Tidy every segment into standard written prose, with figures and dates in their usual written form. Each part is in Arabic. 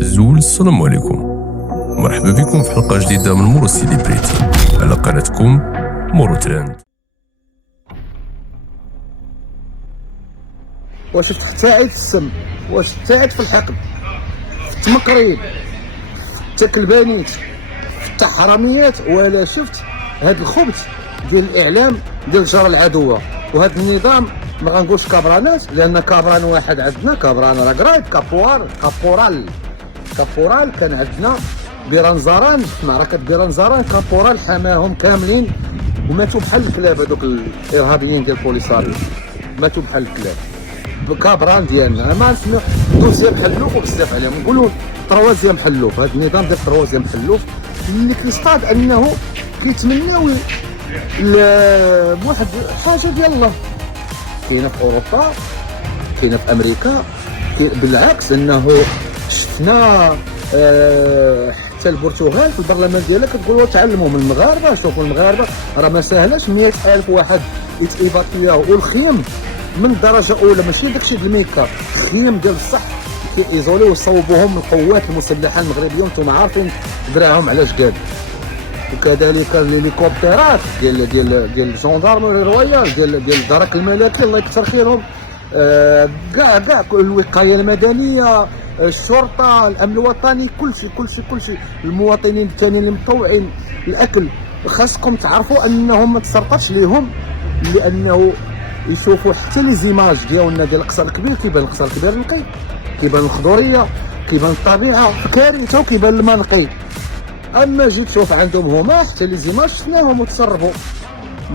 زول السلام عليكم، مرحبا بكم في حلقة جديدة من مورو سيليبريتي على قناتكم مورو ترند. واش تحتاعد في السم، واش تحتاعد في الحقد، في التمكرين، في التكلبانيت، في التحرميات، ولا شفت هاد الخبث ديال الاعلام ديال جار العدوه وهذا النظام. ما غنقولش كابرانات لان كابران واحد عندنا، كابران راكرايد كابورال كان عندنا بيرانزاران في معركه بيرانزاران، كابورال حماهم كاملين وماتوا بحال الكلاب. هذوك الارهابيين ديال بوليساريو ماتوا بحال الكلاب. كابران ديالنا ما نسميو دوزيام حلوف وبزاف عليهم نقولوا تروازيام حلوف. هذا النظام ديال تروازيام حلوف اللي كيصطاد انه كيتمناو بواحد حاجه ديال الله كاينه في اوروبا، كاينه في امريكا. بالعكس انه شفنا حتى البرتغال في البرلمان ديالها كتقولوا تعلموا من المغاربه. شوفوا المغاربه راه ما ساهلاش 100,000 واحد يتيفاكياو، والخيم من الدرجه الاولى ماشي داكشي ديال الميكا، خيم ديال الصح كيزوليو وصوبوهم القوات المسلحه المغربيه وانتم عارفين دراهم علاش قاد. وكذلك الهليكوبترات ديال الجندرمري رويال ديال الدرك الملكي الله يكثر خيرهم، كاع الوقايه المدنيه، الشرطه، الامن الوطني، كلشي المواطنين الثانيين اللي مطوعين الاكل. خاصكم تعرفوا انهم ما تسرطش ليهم، لانه يشوفوا حتى لي زيماج ديالنا ديال القصر الكبير، كيبان القصر الكبير نقي، كيبان الخضوريه، كيبان الطبيعه في كارثه، وكيبان الماء نقي. اما جيت شوف عندهم هما حتى لي زيماج شفناهم وتصرفوا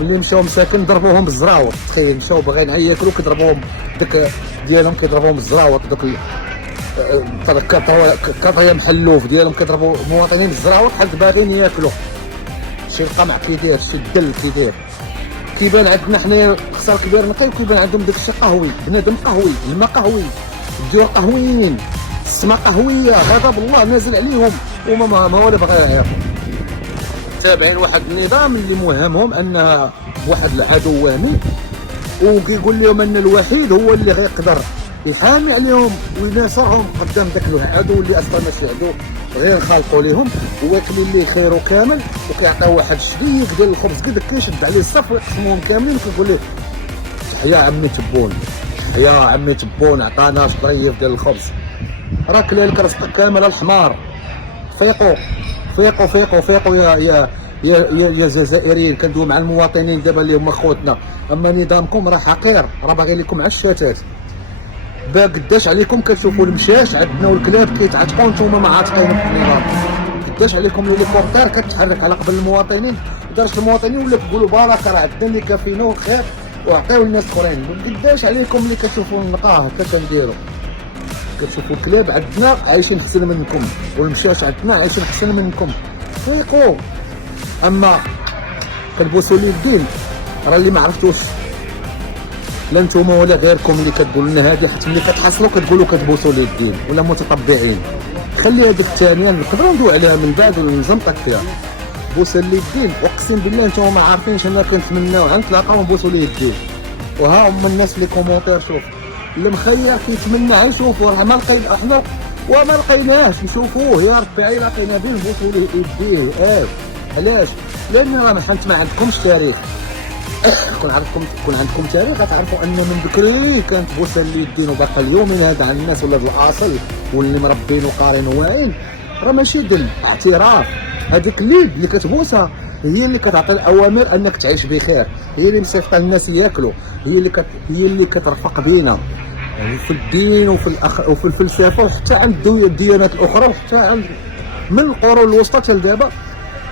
ملي مشاو مساكن ضربوهم بالزراوط. تخيل مشاو باغيين ياكلوا كيضربوهم داك ديالهم كيضربوهم بالزراوط، دوك كطريه محلوف ديالهم كيضربوا المواطنين بالزراوط حال باغيين ياكلوا. شي القمع كيدير، شي الدل كيدير. كيبان عندنا حنايا قصر كبير نقي، وكيبان عندهم داكشي قهوي، بنادم قهوي، الماء قهوي، الديور قهويين، السماء قهويه، غضب الله نازل عليهم وما ما ولا باغي يعرفوا. تابعين واحد النظام اللي موهمهم ان واحد العدو وهمي، وكيقول لهم ان الوحيد هو اللي غيقدر يحامي عليهم ويناصرهم قدام داك العدو اللي اصلا ماشي عدو، غير خالقوا ليهم واكلين ليه خيره كامل، وكيعطيو واحد شديق ديال الخبز كذا كيشد عليه الصف ويقسموهم كاملين وكيقول ليه تحيا عمي تبون، تحيا عمي تبون عطانا شطريف ديال الخبز، راه كلا لك رزقك كامل الحمار. فيقوا يا جزائريين، كندوي مع المواطنين دابا اللي هما خوتنا. اما نظامكم راه حقير، راه باغي لكم عشاتات. قداش عليكم كتشوفوا المشاش عندنا والكلاب كيتعاتقوا نتوما ما عاتقين في النظام. قداش عليكم الهليكوبتر كتحرك على قبل المواطنين، لدرجه المواطنين ولا كيقولوا بركه راه عندنا اللي كافينو خير وعطيو الناس اخرين. قداش عليكم اللي كتشوفوا النقاه هكا كنديروا، كتشوفوا الكلاب عندنا عايشين احسن منكم والمشاش عندنا عايشين احسن منكم. فيقوا. اما كتبوسوا لي الدين راه اللي ما عرفتوش لا نتوما ولا غيركم اللي كتقولوا لنا هذه، حيت ملي كتحصلوا كتقولوا كتبوسوا لي الدين ولا متطبعين. خلي هذيك الثانيه نقدروا ندوي عليها من بعد ونزنطك فيها. بوسوا لي الدين اقسم بالله نتوما ما عارفينش انا كنتمناو غنتلاقاو ونبوسوا لي الدين. وها هما الناس اللي كومونتير، شوف اللي مخير كيتمنى نشوفوا، راه ما لقينا احنا وما لقيناهش نشوفوه. يا ربي لقينا به نبوسوا ليه يديه. علاش؟ لان راه حنت ما عندكمش تاريخ. كون عندكم تاريخ غتعرفوا ان من بكري كانت بوسه اليدين، وباقي اليومين هذا على الناس ولا الاصل واللي مربين وقارين وواعين راه ماشي دل اعتراف. هذيك اليد اللي كتبوسها هي اللي كتعطي الاوامر انك تعيش بخير، هي اللي مصيفطه الناس ياكلوا، هي اللي كترفق بينا في الدين وفي الفلسفه وحتى عند الديانات الاخرى، وحتى عند من القرون الوسطى حتى لدابا.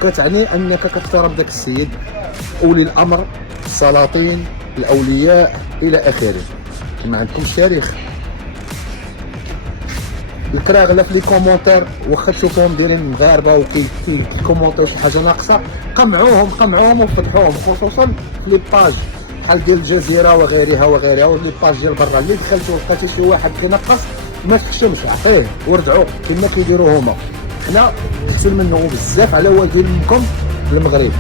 كتعني انك كتحترم داك السيد، اولي الامر، السلاطين، الاولياء الى اخره. ما عندكمش تاريخ. الكراغله في لي كومونتير واخا تشوفوهم دايرين مغاربه وكيكومونتيو شي حاجه ناقصه، قمعوهم وفتحوهم، خصوصا في لي باج بحال ديال الجزيره وغيرها ولي باج ديال برا. اللي دخلتو لقيتي شي واحد كينقص ما تخشمش، عطيه ورجعوا كما كيديروا هما. حنا احسن منه بزاف على والدينكم المغرب.